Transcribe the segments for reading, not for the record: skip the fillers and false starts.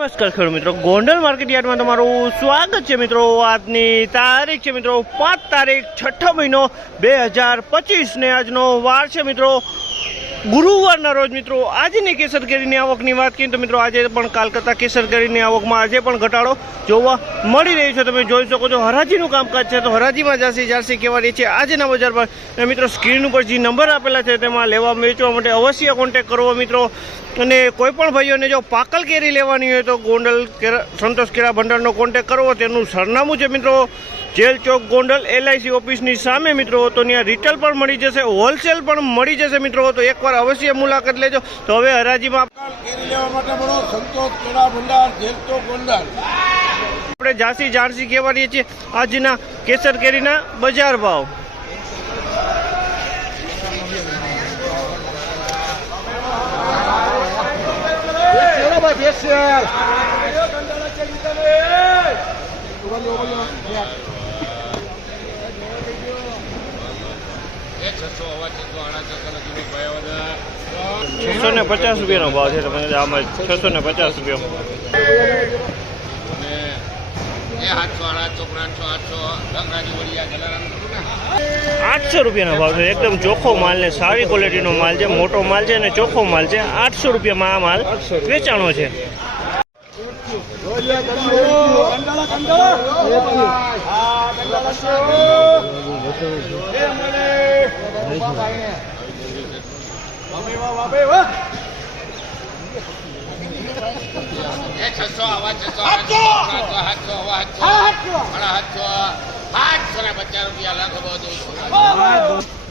નમસ્કાર ખેડૂત મિત્રો, ગોંડલ માર્કેટ યાર્ડમાં તમારું સ્વાગત છે મિત્રો। આજની તારીખ છે મિત્રો 5 તારીખ 6 મહિનો 2025 ને આજનો વાર છે મિત્રો ગુરુવારના રોજ મિત્રો। આજની કેસર કેરીની આવકની વાત કરીએ તો મિત્રો આજે પણ કાલ કરતાં કેસર કેરીની આવકમાં આજે પણ ઘટાડો જોવા મળી રહ્યો છે। તમે જોઈ શકો છો હરાજીનું કામકાજ છે તો હરાજીમાં જારસી કેવા રહી છે આજના બજાર પર મિત્રો। સ્ક્રીન ઉપર જે નંબર આપેલા છે તેમાં લેવા વેચવા માટે અવશ્ય કોન્ટેક કરવો મિત્રો। અને કોઈ પણ ભાઈઓને જો પાકલ કેરી લેવાની હોય તો ગોંડલ સંતોષ કેળા ભંડારનો કોન્ટેક કરવો। તેનું સરનામું છે મિત્રો જેલ ચોક ગોંડલ LIC ઓફિસની સામે મિત્રો। તો ત્યાં રિટેલ પણ મળી જશે, હોલસેલ પણ મળી જશે મિત્રો। તો એકવાર અવશ્ય મુલાકાત લેજો। તો હવે હરાજીમાં કેરી લેવા માટે બોલો સંતોષ કેળા ભંડાર જેલ ચોક ગોંડલ। આપણે જાણસી કહેવા રહીએ છીએ આજના કેસર કેરીના બજાર ભાવ। ₹650 ભાવ છે। તમે આમાં 650 રૂપિયા 800 રૂપિયાનો ભાવ છે। એકદમ ચોખ્ખો માલ ને સારી ક્વોલિટીનો માલ છે, મોટો માલ છે અને ચોખ્ખો માલ છે। 800 રૂપિયામાં આ માલ વેચાણો છે।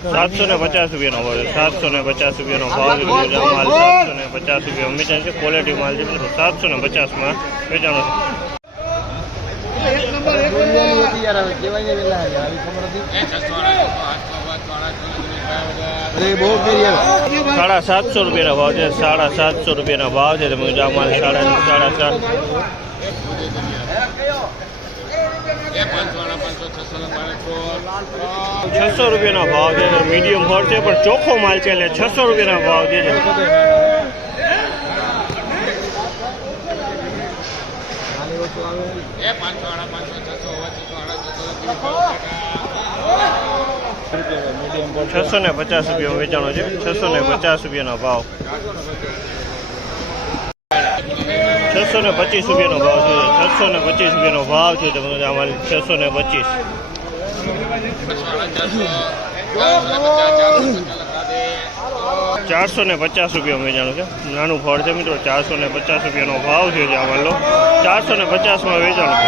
₹750 ભાવ છે। 750 ભાવ માલ 750 વેચાણ છે। ક્વોલિટી માલ છે મિત્રો 750માં વેચાણો છે। ₹750 ભાવ છે। ₹750 ભાવ છે। તમે આ માલ 7.5 ₹600 ભાવ છે। મીડિયમ ફળ છે પણ ચોખ્ખો માલ છે એટલે ₹600 ભાવ છે। 650 રૂપિયા વેચાણો છે। 650 રૂપિયાનો ભાવ। 625 રૂપિયાનો ભાવ છે। 625 રૂપિયાનો ભાવ છે। તમે અમારે 625 ₹450 રૂપિયા વેચાણું છે। નાનું ફળ છે મિત્રો। 450 રૂપિયાનો ભાવ છે। આમાં લો 450માં વેચાણું છે।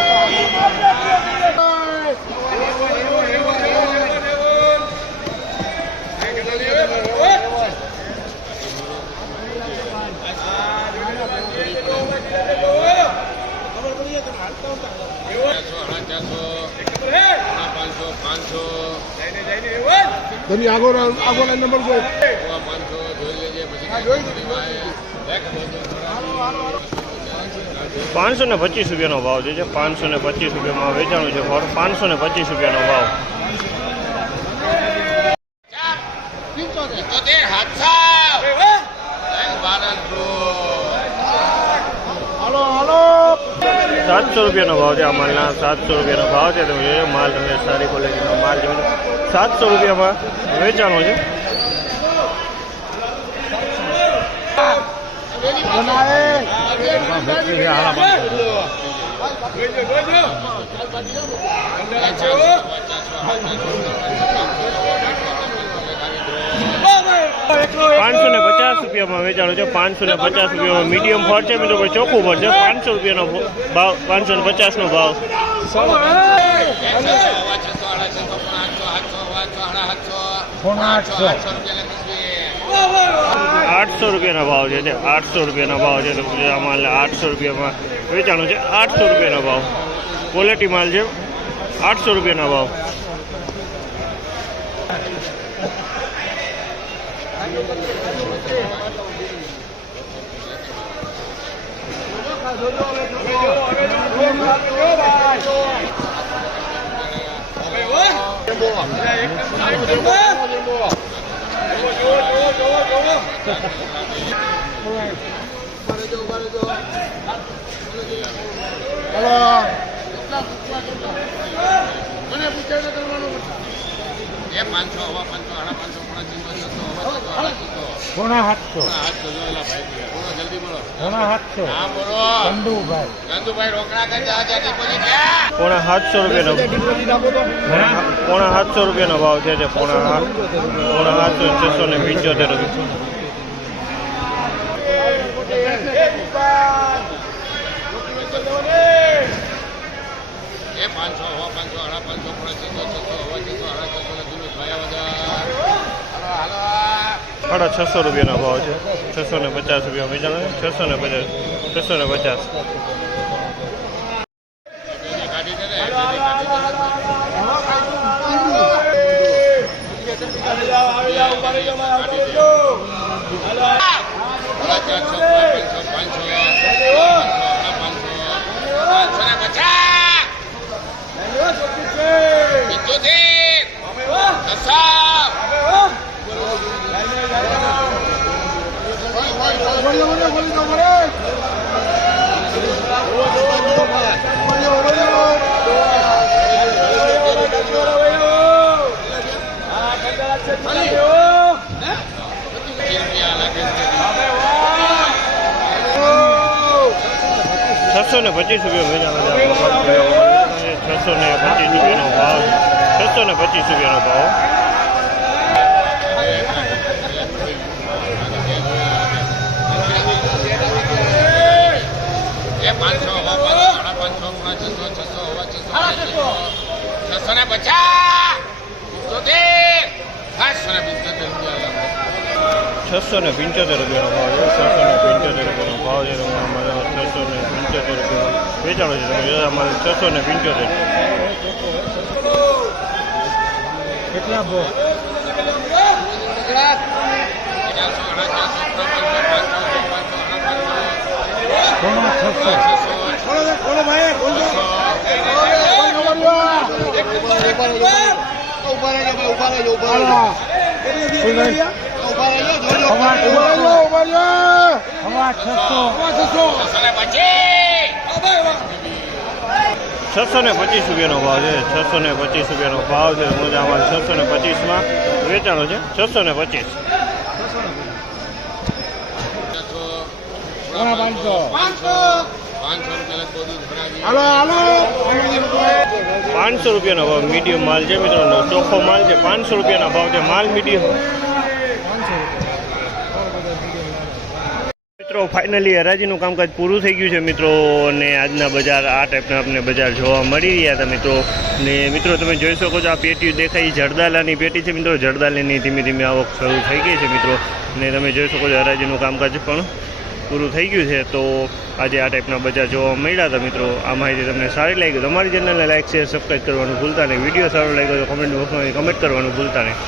તમે આગળ નંબર કહો। 525 રૂપિયાનો ભાવ છે। 525 રૂપિયામાં વેચાણું છે ફળ। 525 રૂપિયાનો ભાવ। ₹700 ભાવ છે। આ માલના ₹700 ભાવ છે। તમે માલ તમે સારી ક્વોલિટીનો માલ છે। 700 રૂપિયામાં વેચાણો છે। ₹550 વેચાણો છે। 550 રૂપિયામાં મીડિયમ ફળ છે મિત્રો, ચોખ્ખું ફળ છે। ₹500 ભાવ, 550 ભાવ। 800 રૂપિયાનો ભાવ છે। 800 રૂપિયાનો ભાવ છે। આમાં 800 રૂપિયામાં વેચાણું છે। 800 રૂપિયાનો ભાવ। ક્વોલિટી માલ છે। 800 રૂપિયાનો ભાવ। હલો મને પૂછાય ને કરવાનું એ 500 હવા 500 550 પોણા 700 જલ્દી બોલો પોણા 700 હા બોલો ચંદુભાઈ રોકડા કરતા હજાર ડિપોઝિટ પોણા 700 રૂપિયાનો પોણા 700 રૂપિયાનો ભાવ છે તે પોણા 700 675 રૂપિયા એ 500 હવા 500 550 પોણા 600 રૂપિયાનો ભાવ છે 650 રૂપિયા વેચાણ 650 625 રૂપિયા વેચાણ 625 રૂપિયાનો ભાવ 625 રૂપિયાનો ભાવ એ 500 હવા 550 650 675 રૂપિયાનો ભાવ છે 675 રૂપિયાનો ભાવ છે અમારે 675 રૂપિયા વેચાણો છે તમે અમારે 675 કેટલા ભાવ પોણા 625 રૂપિયાનો ભાવ છે 625 રૂપિયાનો ભાવ છે અમારે 625માં વેચાણો છે 625 500 રૂપિયાનો ભાવ મીડિયમ માલ છે મિત્રો ચોખ્ખો માલ છે 500 રૂપિયાના ભાવ છે માલ મીડિયમ મિત્રો ફાઇનલી હરાજીનું કામકાજ પૂરું થઈ ગયું છે મિત્રો અને આજના બજાર આ ટાઈપના આપણે બજાર જોવા મળી રહ્યા હતા મિત્રો ને મિત્રો તમે જોઈ શકો છો આ પેટીઓ દેખાય જરદાલાની પેટી છે મિત્રો જરદાલાની ધીમે ધીમે આવક શરૂ થઈ ગઈ છે મિત્રો ને તમે જોઈ શકો છો હરાજીનું કામકાજ પણ પૂરું થઈ ગયું છે તો આજે આ ટાઈપના બજાર જોવા મળ્યા હતા મિત્રો આ માહિતી તમને સારી લાગી તમારી ચેનલને લાઈક શેર સબસ્ક્રાઈબ કરવાનું ભૂલતા નહીં વિડીયો સારો લાગ્યો તો કમેન્ટ બોક્સમાં કમેન્ટ કરવાનું ભૂલતા નહીં